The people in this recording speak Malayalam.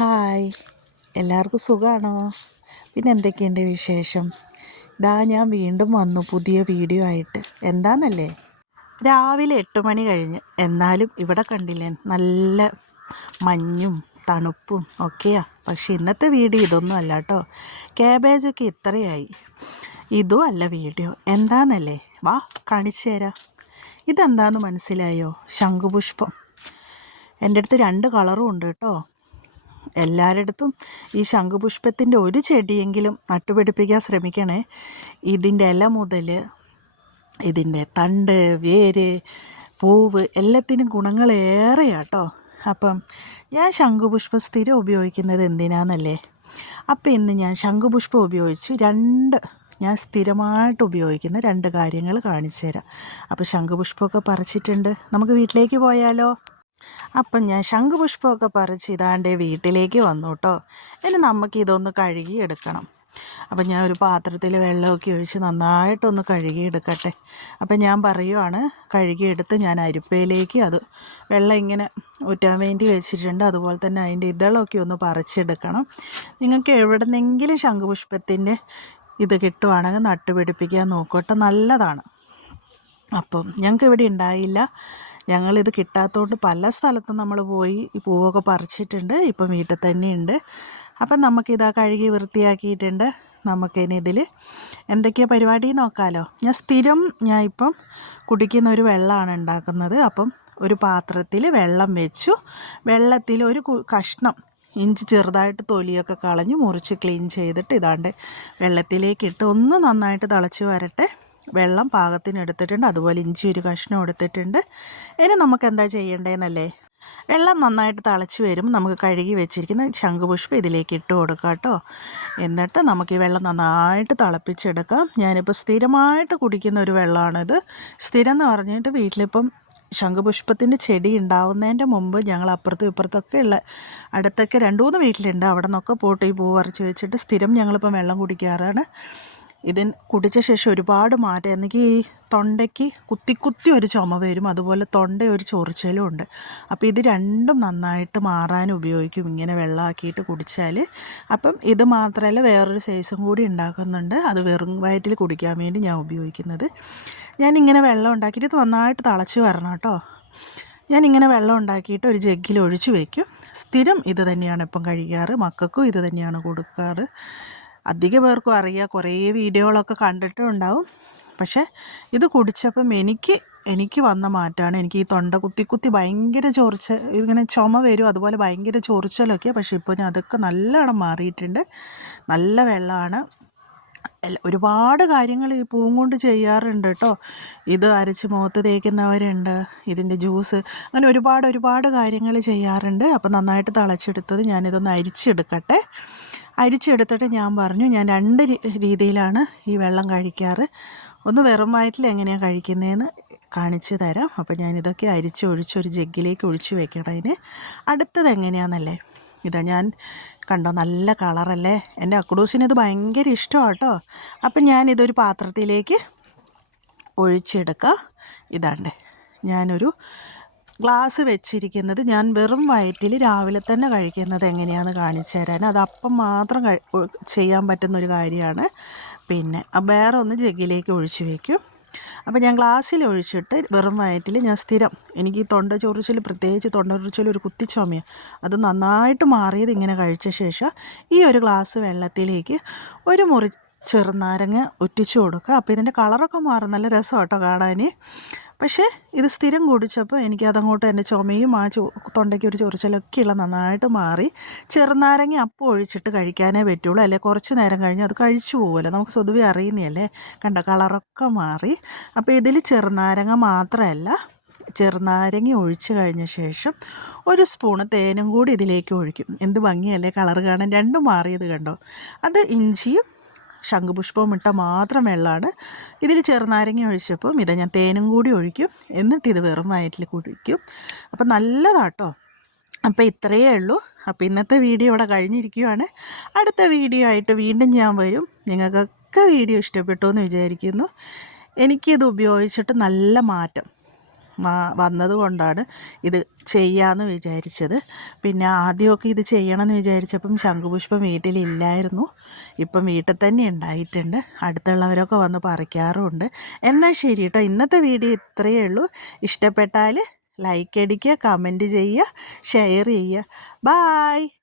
ഹായ്. എല്ലാവർക്കും സുഖമാണോ പിന്നെ എന്തൊക്കെയുണ്ട് വിശേഷം? ഇതാ ഞാൻ വീണ്ടും വന്നു പുതിയ വീഡിയോ ആയിട്ട്. എന്താന്നല്ലേ? രാവിലെ എട്ട് മണി കഴിഞ്ഞ്. എന്നാലും ഇവിടെ കണ്ടില്ലേ നല്ല മഞ്ഞും തണുപ്പും ഒക്കെയാ. പക്ഷെ ഇന്നത്തെ വീഡിയോ ഇതൊന്നും അല്ല കേട്ടോ. ക്യാബേജൊക്കെ ഇത്രയായി. ഇതും അല്ല വീഡിയോ. എന്താന്നല്ലേ? വാ കാണിച്ചു തരാം. ഇതെന്താന്ന് മനസ്സിലായോ? ശംഖുപുഷ്പം. എന്റെ അടുത്ത് രണ്ട് കളറും ഉണ്ട് കേട്ടോ. എല്ലാവരുടെടുത്തും ഈ ശംഖുപുഷ്പത്തിന്റെ ഒരു ചെടിയെങ്കിലും നട്ടുപിടിപ്പിക്കാൻ ശ്രമിക്കണേ. ഇതിന്റെ ഇല മുതൽ ഇതിന്റെ തണ്ട് വേര് പൂവ് എല്ലാത്തിനും ഗുണങ്ങളേറെയാട്ടോ. അപ്പം ഞാൻ ശംഖുപുഷ്പം സ്ഥിരം ഉപയോഗിക്കുന്നത് എന്തിനാന്നല്ലേ? അപ്പം ഇന്ന് ഞാൻ ശംഖുപുഷ്പം ഉപയോഗിച്ച് രണ്ട് ഞാൻ സ്ഥിരമായിട്ട് ഉപയോഗിക്കുന്ന രണ്ട് കാര്യങ്ങൾ കാണിച്ചു തരാം അപ്പോൾ ശംഖുപുഷ്പമൊക്കെ പറിച്ചിട്ടുണ്ട്. നമുക്ക് വീട്ടിലേക്ക് പോയാലോ? അപ്പം ഞാൻ ശംഖുപുഷ്പമൊക്കെ പറിച്ച് ഇതാണ്ട് വീട്ടിലേക്ക് വന്നു കേട്ടോ ഇനി നമുക്ക് ഇതൊന്ന് കഴുകി എടുക്കണം അപ്പം ഞാൻ ഒരു പാത്രത്തിൽ വെള്ളമൊക്കെ ഒഴിച്ച് നന്നായിട്ടൊന്ന് കഴുകിയെടുക്കട്ടെ. അപ്പം ഞാൻ പറയുവാണ് കഴുകിയെടുത്ത് ഞാൻ അരിപ്പയിലേക്ക് അത് വെള്ളം ഇങ്ങനെ ഊറ്റാൻ വേണ്ടി വെച്ചിട്ടുണ്ട്. അതുപോലെ തന്നെ അതിന്റെ ഇതളൊക്കെ ഒന്ന് പറിച്ചെടുക്കണം. നിങ്ങൾക്ക് എവിടെന്നെങ്കിലും ശംഖുപുഷ്പത്തിന്റെ ഇത് കിട്ടുവാണെങ്കിൽ നട്ടുപിടിപ്പിക്കാൻ നോക്കട്ടെ. നല്ലതാണ്. അപ്പം ഞങ്ങൾക്ക് ഇവിടെ ഉണ്ടായില്ല. ഞങ്ങളിത് കിട്ടാത്തതുകൊണ്ട് പല സ്ഥലത്തും നമ്മൾ പോയി ഈ പൂവൊക്കെ പറിച്ചിട്ടുണ്ട് ഇപ്പം വീട്ടിൽ തന്നെയുണ്ട്. അപ്പം നമുക്കിതാ കഴുകി വൃത്തിയാക്കിയിട്ടുണ്ട് നമുക്കിനി ഇതിൽ എന്തൊക്കെയാണ് പരിപാടി നോക്കാമല്ലോ ഞാൻ സ്ഥിരം ഞാൻ ഇപ്പം കുടിക്കുന്ന ഒരു വെള്ളമാണ് ഉണ്ടാക്കുന്നത്. അപ്പം ഒരു പാത്രത്തിൽ വെള്ളം വെച്ചു. വെള്ളത്തിൽ ഒരു കഷ്ണം ഇഞ്ചി ചെറുതായിട്ട് തൊലിയൊക്കെ കളഞ്ഞ് മുറിച്ച് ക്ലീൻ ചെയ്തിട്ട് ഇതാണ്ട് വെള്ളത്തിലേക്ക് ഇട്ട് ഒന്ന് നന്നായിട്ട് തിളച്ച് വരട്ടെ. വെള്ളം പാകത്തിന് എടുത്തിട്ടുണ്ട്. അതുപോലെ ഇഞ്ചി ഒരു കഷ്ണം എടുത്തിട്ടുണ്ട്. ഇനി നമുക്ക് എന്താ ചെയ്യേണ്ടതെന്നല്ലേ? വെള്ളം നന്നായിട്ട് തിളച്ച് വരും. നമുക്ക് കഴുകി വെച്ചിരിക്കുന്ന ശംഖുപുഷ്പം ഇതിലേക്ക് ഇട്ട് കൊടുക്കാം കേട്ടോ. എന്നിട്ട് നമുക്ക് ഈ വെള്ളം നന്നായിട്ട് തിളപ്പിച്ചെടുക്കാം. ഞാനിപ്പോൾ സ്ഥിരമായിട്ട് കുടിക്കുന്ന ഒരു വെള്ളമാണിത്. സ്ഥിരം എന്ന് പറഞ്ഞിട്ട് വീട്ടിലിപ്പം ശംഖുപുഷ്പത്തിന്റെ ചെടി ഉണ്ടാവുന്നതിന്റെ മുമ്പ് ഞങ്ങൾ അപ്പുറത്തും ഇപ്പുറത്തൊക്കെ ഉള്ള അടുത്തൊക്കെ രണ്ട് മൂന്ന് വീട്ടിലുണ്ട്. അവിടെ നിന്നൊക്കെ പോട്ട് ഈ പൂ പറിച്ച് വെച്ചിട്ട് സ്ഥിരം ഞങ്ങളിപ്പം വെള്ളം കുടിക്കാറാണ്. ഇതിന് കുടിച്ച ശേഷം ഒരുപാട് മാറ്റം. എനിക്ക് ഈ തൊണ്ടയ്ക്ക് കുത്തി കുത്തി ഒരു ചുമ വരും. അതുപോലെ തൊണ്ട ഒരു ചൊറിച്ചലും ഉണ്ട്. അപ്പോൾ ഇത് രണ്ടും നന്നായിട്ട് മാറാൻ ഉപയോഗിക്കും. ഇങ്ങനെ വെള്ളമാക്കിയിട്ട് കുടിച്ചാൽ. അപ്പം ഇത് മാത്രമല്ല വേറൊരു സൈസും കൂടി ഉണ്ടാക്കുന്നുണ്ട്. അത് വെറും വയറ്റിൽ കുടിക്കാൻ വേണ്ടി ഞാൻ ഉപയോഗിക്കുന്നത്. ഇങ്ങനെ വെള്ളം ഉണ്ടാക്കിയിട്ട് നന്നായിട്ട് തിളച്ച് വരണം കേട്ടോ. ഞാനിങ്ങനെ വെള്ളം ഉണ്ടാക്കിയിട്ട് ഒരു ജഗ്ഗിൽ ഒഴിച്ചു വയ്ക്കും സ്ഥിരം ഇത് തന്നെയാണ് ഇപ്പം കഴിക്കാറ്. മക്കൾക്കും ഇത് തന്നെയാണ് കൊടുക്കാറ്. അധിക പേർക്കും അറിയാം. കുറേ വീഡിയോകളൊക്കെ കണ്ടിട്ടുണ്ടാവും. പക്ഷേ ഇത് കുടിച്ചപ്പം എനിക്ക് എനിക്ക് വന്ന മാറ്റമാണ് എനിക്ക് ഈ തൊണ്ട കുത്തി കുത്തി ഭയങ്കര ചോർച്ച ഇങ്ങനെ ചുമ വരും അതുപോലെ ഭയങ്കര ചൊറിച്ചലൊക്കെ. പക്ഷേ ഇപ്പോൾ ഞാൻ അതൊക്കെ നല്ലോണം മാറിയിട്ടുണ്ട്. നല്ല വെള്ളമാണ്. ഒരുപാട് കാര്യങ്ങൾ ഈ പൂവും കൊണ്ട് ചെയ്യാറുണ്ട് കേട്ടോ. ഇത് അരച്ച് മുഖത്ത് തേക്കുന്നവരുണ്ട്. ഇതിന്റെ ജ്യൂസ് അങ്ങനെ ഒരുപാട് ഒരുപാട് കാര്യങ്ങൾ ചെയ്യാറുണ്ട്. അപ്പോൾ നന്നായിട്ട് തിളച്ചെടുത്തത് ഞാനിതൊന്ന് അരിച്ചെടുക്കട്ടെ. അരിച്ചെടുത്തിട്ട് ഞാൻ പറഞ്ഞു ഞാൻ രണ്ട് രീതിയിലാണ് ഈ വെള്ളം കഴിക്കാറ്. ഒന്ന് വെറും വയറ്റിൽ എങ്ങനെയാണ് കഴിക്കുന്നതെന്ന് കാണിച്ചു തരാം. അപ്പോൾ ഞാനിതൊക്കെ അരിച്ച് ഒരു ജഗ്ഗിലേക്ക് ഒഴിച്ച് വെക്കണം അതിന്. അടുത്തത് എങ്ങനെയാണെന്നല്ലേ ഇതാ ഞാൻ കണ്ടോ നല്ല കളറല്ലേ? എന്റെ അക്കുഡൂസിന് ഇത് ഭയങ്കര ഇഷ്ടമാണ് കേട്ടോ അപ്പം ഞാനിതൊരു പാത്രത്തിലേക്ക് ഒഴിച്ചെടുക്കുക ഇതാണ്ട് ഞാനൊരു ഗ്ലാസ് വെച്ചിരിക്കുന്നത് ഞാൻ വെറും വയറ്റിൽ രാവിലെ തന്നെ കഴിക്കുന്നത് എങ്ങനെയാണെന്ന് കാണിച്ചു തരാൻ. അത് അപ്പം മാത്രം ചെയ്യാൻ പറ്റുന്ന ഒരു കാര്യമാണ്. പിന്നെ വേറെ ഒന്ന് ജഗ്ഗിലേക്ക് ഒഴിച്ചു വയ്ക്കും അപ്പോൾ ഞാൻ ഗ്ലാസ്സിൽ ഒഴിച്ചിട്ട് വെറും വയറ്റിൽ ഞാൻ സ്ഥിരം എനിക്ക് തൊണ്ട ചൊറിച്ചിൽ പ്രത്യേകിച്ച് തൊണ്ട ചൊറിച്ചിൽ ഒരു കുത്തിച്ചുമയാണ് അത് നന്നായിട്ട് മാറിയത് ഇങ്ങനെ കഴിച്ച ശേഷം ഈ ഒരു ഗ്ലാസ് വെള്ളത്തിലേക്ക് ഒരു മുറി ചെറുനാരങ്ങ ഒറ്റിച്ചു കൊടുക്കുക. അപ്പോൾ ഇതിന്റെ കളറൊക്കെ മാറും. നല്ല രസം കേട്ടോ കാണാൻ പക്ഷേ ഇത് സ്ഥിരം കുടിച്ചപ്പോൾ എനിക്ക് അതങ്ങോട്ട് എന്റെ ചുമയും ആ ചോ തൊണ്ടയ്ക്ക് ഒരു ചൊറിച്ചിലൊക്കെ ഉള്ള നന്നായിട്ട് മാറി. ചെറുനാരങ്ങ അപ്പം ഒഴിച്ചിട്ട് കഴിക്കാനേ പറ്റുള്ളൂ. അല്ലെ? കുറച്ച് നേരം കഴിഞ്ഞ് അത് കഴിച്ചു പോകുമല്ലോ നമുക്ക് സ്വതുവേ അറിയുന്നതല്ലേ കണ്ട കളറൊക്കെ മാറി. അപ്പോൾ ഇതിൽ ചെറുനാരങ്ങ മാത്രമല്ല ചെറുനാരങ്ങ ഒഴിച്ച് കഴിഞ്ഞ ശേഷം ഒരു സ്പൂണ് തേനും കൂടി ഇതിലേക്ക് ഒഴിക്കും. എന്ത് ഭംഗിയല്ലേ? കളർ കാണാൻ രണ്ടും മാറിയത് കണ്ടോ? അത് ഇഞ്ചിയും ശംഖുപുഷ്പവും ഇട്ട മാത്രം വെള്ളമാണ്. ഇതിൽ ചെറുനാരങ്ങ ഒഴിച്ചപ്പം ഇത് ഞാൻ തേനും കൂടി ഒഴിക്കും. എന്നിട്ട് ഇത് വെറും വയറ്റിൽ കുടിക്കും അപ്പം നല്ലതാട്ടോ. അപ്പോൾ ഇത്രയേ ഉള്ളൂ. അപ്പോൾ ഇന്നത്തെ വീഡിയോ ഇവിടെ കഴിഞ്ഞിരിക്കുകയാണ് അടുത്ത വീഡിയോ ആയിട്ട് വീണ്ടും ഞാൻ വരും. നിങ്ങൾക്കൊക്കെ വീഡിയോ ഇഷ്ടപ്പെട്ടു എന്ന് വിചാരിക്കുന്നു. എനിക്കിത് ഉപയോഗിച്ചിട്ട് നല്ല മാറ്റം. വന്നത് കൊണ്ടാണ് ഇത് ചെയ്യാമെന്ന് വിചാരിച്ചത്. പിന്നെ ആദ്യമൊക്കെ ഇത് ചെയ്യണമെന്ന് വിചാരിച്ചപ്പം ശംഖുപുഷ്പം വീട്ടിലില്ലായിരുന്നു. ഇപ്പം വീട്ടിൽ തന്നെ ഉണ്ടായിട്ടുണ്ട്. അടുത്തുള്ളവരൊക്കെ വന്ന് പറിക്കാറുമുണ്ട്. എന്നാൽ ശരി കേട്ടോ ഇന്നത്തെ വീഡിയോ ഇത്രയേ ഉള്ളൂ. ഇഷ്ടപ്പെട്ടാൽ ലൈക്ക് അടിക്കുക കമന്റ് ചെയ്യുക ഷെയർ ചെയ്യുക. ബായ്!